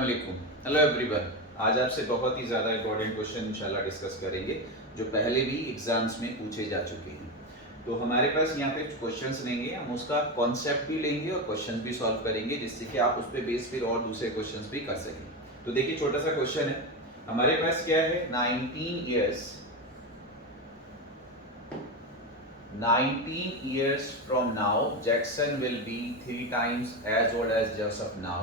वालेकुम। Hello everyone. आज आपसे बहुत ही ज़्यादा इंपॉर्टेंट क्वेश्चन इंशाल्लाह डिस्कस करेंगे जो पहले भी एग्जाम्स में पूछे जा चुके हैं। तो हमारे पास यहाँ पे क्वेश्चंस लेंगे, हम उसका कॉन्सेप्ट भी लेंगे और क्वेश्चन भी सॉल्व करेंगे जिससे कि आप उस पर बेस फिर और दूसरे क्वेश्चंस भी कर सकें। तो देखिए छोटा सा क्वेश्चन है, हमारे पास क्या है, 19 years from now Jackson will be 3 times as old as Joseph now।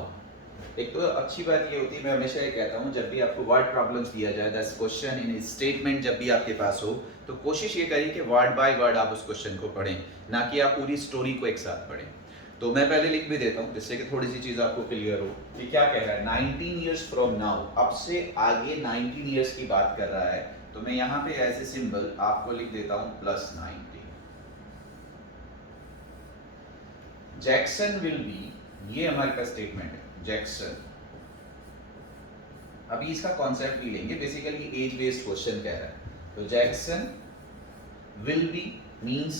एक तो अच्छी बात ये होती है, मैं हमेशा ये कहता हूँ जब भी आपको वर्ड प्रॉब्लम्स दिया जाए, दैट्स क्वेश्चन इन स्टेटमेंट जब भी आपके पास हो, तो कोशिश ये करिए कि वर्ड बाय वर्ड आप उस क्वेश्चन को पढ़ें, ना कि आप पूरी स्टोरी को एक साथ पढ़ें। तो मैं पहले लिख भी देता हूँ जिससे कि थोड़ी सी चीज़ आपको क्लियर हो कि क्या कह रहा है। 19 ईयर्स फ्रॉम नाउ, अब से आगे 19 ईयर्स की बात कर रहा है। तो मैं यहाँ पे एज ए सिंबल आपको लिख देता हूँ +19। जैक्सन विल बी, ये हमारे पास स्टेटमेंट है, जैक्सन। अभी इसका कॉन्सेप्ट भी लेंगे, बेसिकली एज बेस्ड क्वेश्चन कह रहा है। तो Jackson will be means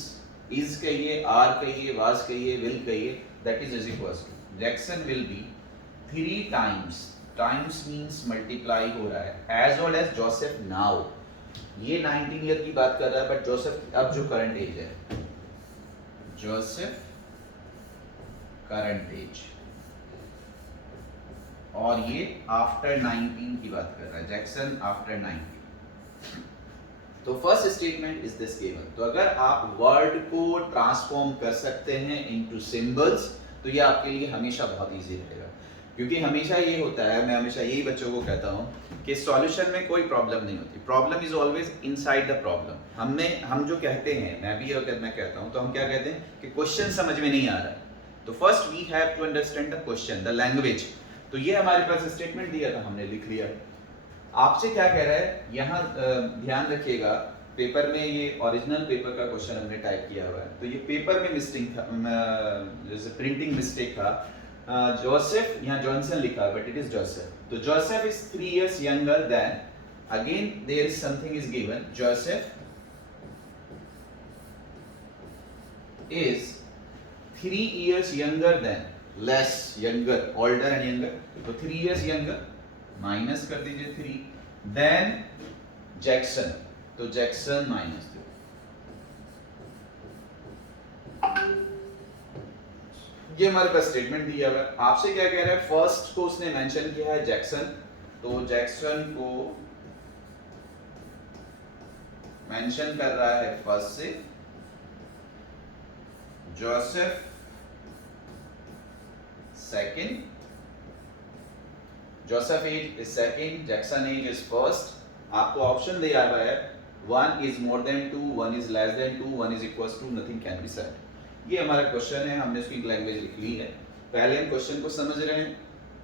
is कहिए, आर कहिए, वाज कहिए, विल कहिए, that is equals to Jackson will be 3 times, times means multiply हो रहा है, as old as Joseph now. ये 19 ईयर की बात कर रहा है, बट जोसेफ अब जो करंट एज है, जोसेफ करंट एज, और ये आफ्टर 19 की बात कर रहा है, जैक्सन आफ्टर 19। तो first statement is this given. तो अगर आप वर्ड को ट्रांसफॉर्म कर सकते हैं इनटू सिंबल्स तो ये आपके लिए हमेशा बहुत इजी रहेगा, क्योंकि हमेशा ये होता है, मैं हमेशा यही बच्चों को कहता हूँ कि सॉल्यूशन में कोई प्रॉब्लम नहीं होती, problem is always inside the problem. हम जो कहते हैं, मैं भी अगर मैं कहता हूँ तो हम क्या कहते हैं कि क्वेश्चन समझ में नहीं आ रहा है, तो first we have to understand the question, the language. तो ये हमारे पास स्टेटमेंट दिया था, हमने लिख लिया। आपसे क्या कह रहा है यहाँ, ध्यान रखिएगा, पेपर में ये ओरिजिनल पेपर का क्वेश्चन हमने टाइप किया हुआ है, तो ये पेपर में मिस्टेक था, जैसे प्रिंटिंग मिस्टेक था। जोसेफ यहाँ जॉनसन लिखा है, बट इट इज जोसेफ। तो Joseph is 3 years younger than, again there is something is given, Joseph is 3 years younger than, less, younger, older and younger, तो 3 years younger, minus कर दीजिए 3, then Jackson, तो Jackson minus 2। ये हमारे पास statement दिया हुआ है। आपसे क्या कह रहा है, फर्स्ट को उसने मेंशन किया है जैक्सन, तो जैक्सन को मेंशन कर रहा है फर्स्ट से, Joseph second, Joseph age is second, Jackson age is first. आपको ऑप्शन दिया हुआ है 1 is more than 2, 1 is less than 2, 1 is equals to, nothing can be said। ये हमारा क्वेश्चन है, हमने उसकी लैंग्वेज लिख ली है। पहले हम क्वेश्चन को समझ रहे हैं,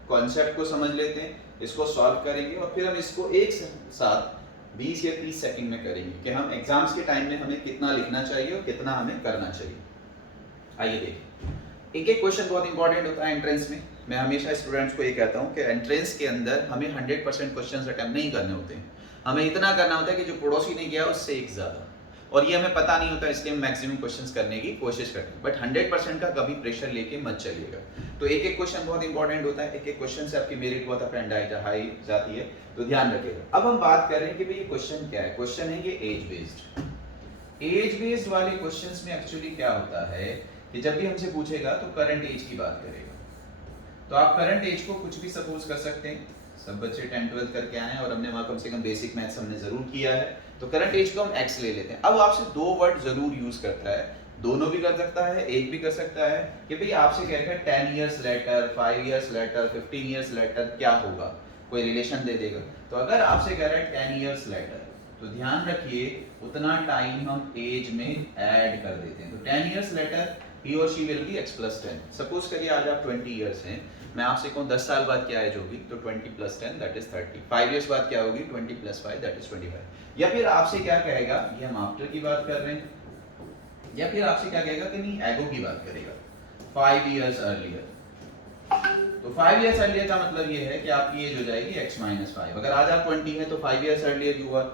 कॉन्सेप्ट को समझ लेते हैं, इसको सॉल्व करेंगे और फिर हम इसको एक साथ 20 या 30 सेकंड में करेंगे कि हम एग्जाम्स के टाइम में हमें कितना लिखना चाहिए और कितना हमें करना चाहिए। आइए देखिए, एक एक क्वेश्चन बहुत इंपॉर्टेंट होता है एंट्रेंस में। मैं हमेशा स्टूडेंट्स को ये कहता हूँ कि एंट्रेंस के अंदर हमें 100% क्वेश्चंस अटेम्प्ट नहीं करने होते हैं, हमें इतना करना होता है कि जो पड़ोसी ने किया उससे एक ज़्यादा, और ये हमें पता नहीं होता, इसलिए हम मैक्सिमम क्वेश्चंस करने की कोशिश करते हैं, बट 100% का कभी प्रेशर लेके मत चलिएगा। तो एक एक क्वेश्चन बहुत इंपॉर्टेंट होता है, एक एक क्वेश्चन से आपकी मेरिट बहुत अप हाई जाती है, तो ध्यान रखिएगा। अब हम बात कर रहे हैं कि भाई ये क्वेश्चन क्या है। क्वेश्चन है ये एज बेस्ड। एज बेस्ड वाले क्वेश्चंस में एक्चुअली क्या होता है कि जब भी हमसे पूछेगा तो करंट एज की बात करेगा। तो आप करंट एज को कुछ भी सपोज कर सकते हैं, सब बच्चे 10th-12th करके आए हैं और हमने वहां कम से कम बेसिक मैथ्स हमने जरूर किया है, तो करंट एज को हम x ले लेते हैं। अब आपसे दो वर्ड जरूर यूज करता है, दोनों भी कर सकता है, एक भी कर सकता है कि भाई आपसे कह रहा है 10 years later, 5 years later, 15 years later क्या होगा, कोई रिलेशन दे देगा। तो अगर आपसे कह रहा है 10 years later, तो ध्यान रखिए उतना टाइम हम एज में ऐड कर देते हैं। तो 10 years later he or she will be x plus 10। Suppose करिए आज आप 20 years हैं, मैं आपसे कहूँ 10 साल बाद क्या एज होगी, तो 20 plus 10 that is 30। 5 years बाद क्या होगी, 20 plus 5 that is 25। या फिर आपसे क्या कहेगा, ये हम आफ्टर की बात कर रहे हैं, या फिर आपसे क्या कहेगा कि नहीं एगो की बात करेगा, 5 years earlier। तो 5 years earlier का मतलब ये है कि आपकी एज हो जाएगी x minus 5। अगर आज आप 20 हैं तो 5 years earlier you were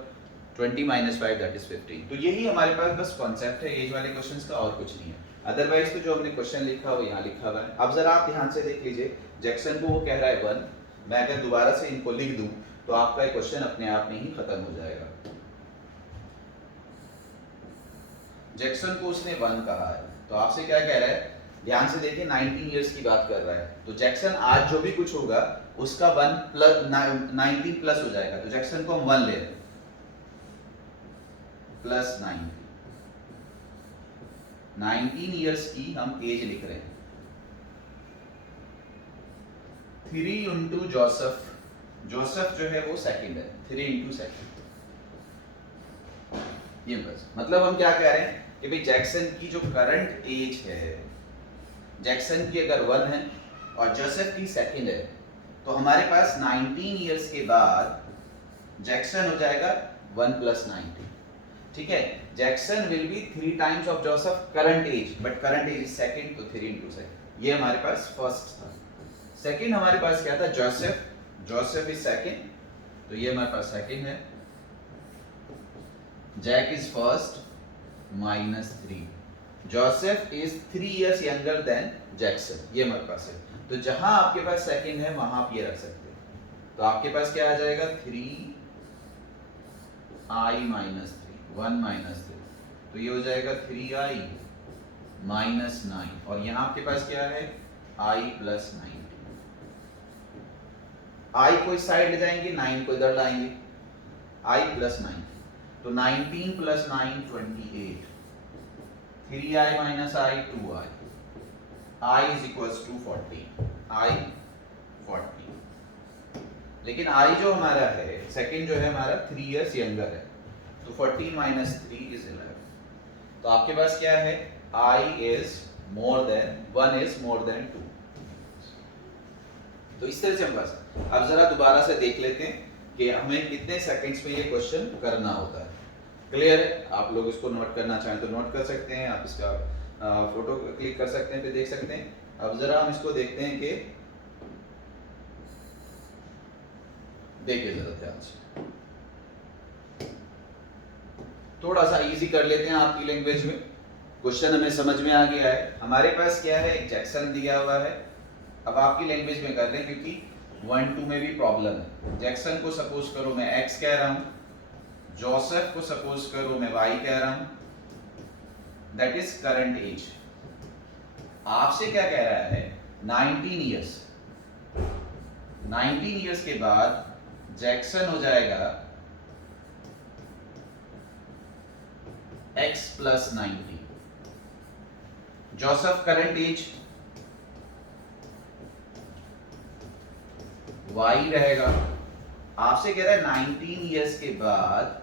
20 minus 5 that is 15। तो यही हमारे पास बस कॉन्सेप्ट है एज वाले क्वेश्चंस का, और कुछ नहीं है। अदरवाइज तो जो हमने क्वेश्चन लिखा वो यहाँ लिखा हुआ है। अब जरा आप ध्यान से देख लीजिए, जैक्सन को वो कह रहा है 1, मैं अगर दोबारा से इनको लिख दूं तो आपका ये क्वेश्चन अपने आप में ही खत्म हो जाएगा। जैक्सन को उसने 1 कहा है, तो आपसे क्या कह रहा है, ध्यान से देखिए 19 इयर्स की बात कर रहा है, तो जैक्सन आज जो भी कुछ होगा उसका 1 प्लस 19 प्लस हो जाएगा, तो जैक्सन को हम 1 ले रहे हैं प्लस 19 इयर्स की हम एज लिख रहे हैं। 3 इंटू जोसेफ, जोसेफ जो है वो सेकंड है, 3 इंटू सेकंड। ये बस मतलब हम क्या कह रहे हैं कि भाई जैक्सन की जो करंट एज है, जैक्सन की अगर 1 है और जोसेफ की सेकंड है, तो हमारे पास 19 इयर्स के बाद जैक्सन हो जाएगा 1 प्लस 19। ठीक है, Jackson will be 3 times of Joseph current age, but current age is second, तो 3 इंटू सेकंड। ये हमारे पास फर्स्ट था। सेकंड हमारे पास क्या था, जोसेफ, जोसेफ इज सेकंड, तो ये हमारे पास सेकंड है। Jack is first -3, Joseph is 3 years younger than Jackson, ये हमारे पास है। तो जहां आपके पास सेकंड है वहां आप ये रख सकते हैं, तो आपके पास क्या आ जाएगा 3i -3, 1 -3, तो ये हो जाएगा 3i -9, और यहां आपके पास क्या है i + 9। i को इस साइड ले जाएंगे, 9 को इधर लाएंगे, i + 9, तो 19 + 9 28, 3i - i 2i, i = 14, i 14। लेकिन i जो हमारा है सेकंड जो है हमारा 3 इयर्स यंगर है, तो 14 - 3 = 11। तो आपके पास क्या है, i is more than 1 is more than 2। तो इस तरह से हम बस अब जरा दोबारा से देख लेते हैं कि हमें कितने सेकंड्स में ये क्वेश्चन करना होता है। क्लियर है? आप लोग इसको नोट करना चाहें तो नोट कर सकते हैं, आप इसका फोटो क्लिक कर सकते हैं, फिर देख सकते हैं। अब जरा हम इसको देखते हैं कि देखिए जरा ध्यान से, थोड़ा सा इजी कर लेते हैं आपकी लैंग्वेज में। क्वेश्चन हमें समझ में आ गया है, हमारे पास क्या है, एक जैक्सन दिया हुआ है। अब आपकी लैंग्वेज में कर रहे हैं क्योंकि 1 2 में भी प्रॉब्लम है। जैक्सन को सपोज करो मैं x कह रहा हूं, जोसेफ को सपोज करो मैं y कह रहा हूं, दैट इज करंट एज। आपसे क्या कह रहा है 19 इयर्स, 19 इयर्स के बाद जैक्सन हो जाएगा x + 90, Joseph current age y रहेगा। आपसे कह रहा है 19 इयर्स के बाद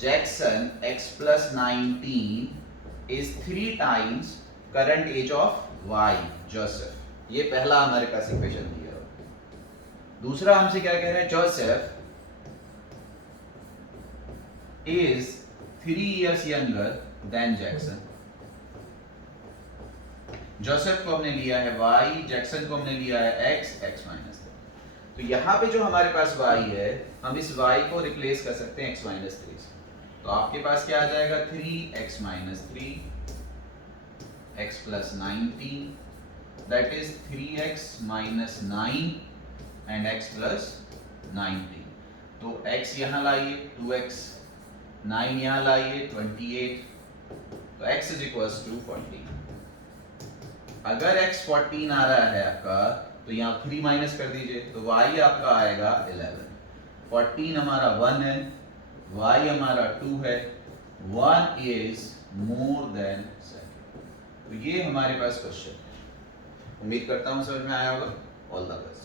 Jackson x + 19 is 3 times current age of y, Joseph. ये पहला हमारे पास इक्वेशन दिया है। दूसरा हमसे क्या कह रहे हैं, Joseph is 3 years younger than Jackson. Joseph को हमने लिया है y, जैक्सन को हमने लिया है x, x - 3। तो यहाँ पे जो हमारे पास y है, हम इस y को रिप्लेस कर सकते हैं x - 3 से। तो आपके पास क्या आ जाएगा 3x - 3 x + 19, that is 3x - 9 and x + 19। तो x यहाँ लाइए 2x, 9 यहाँ लाइए 28, तो x = 14। अगर x 14 आ रहा है आपका, तो यहाँ 3 माइनस कर दीजिए, तो y आपका आएगा 11। 14 हमारा 1 है, y हमारा 2 है, 1 is more than 7। तो ये हमारे पास क्वेश्चन है। उम्मीद करता हूँ समझ में आया होगा। All the best.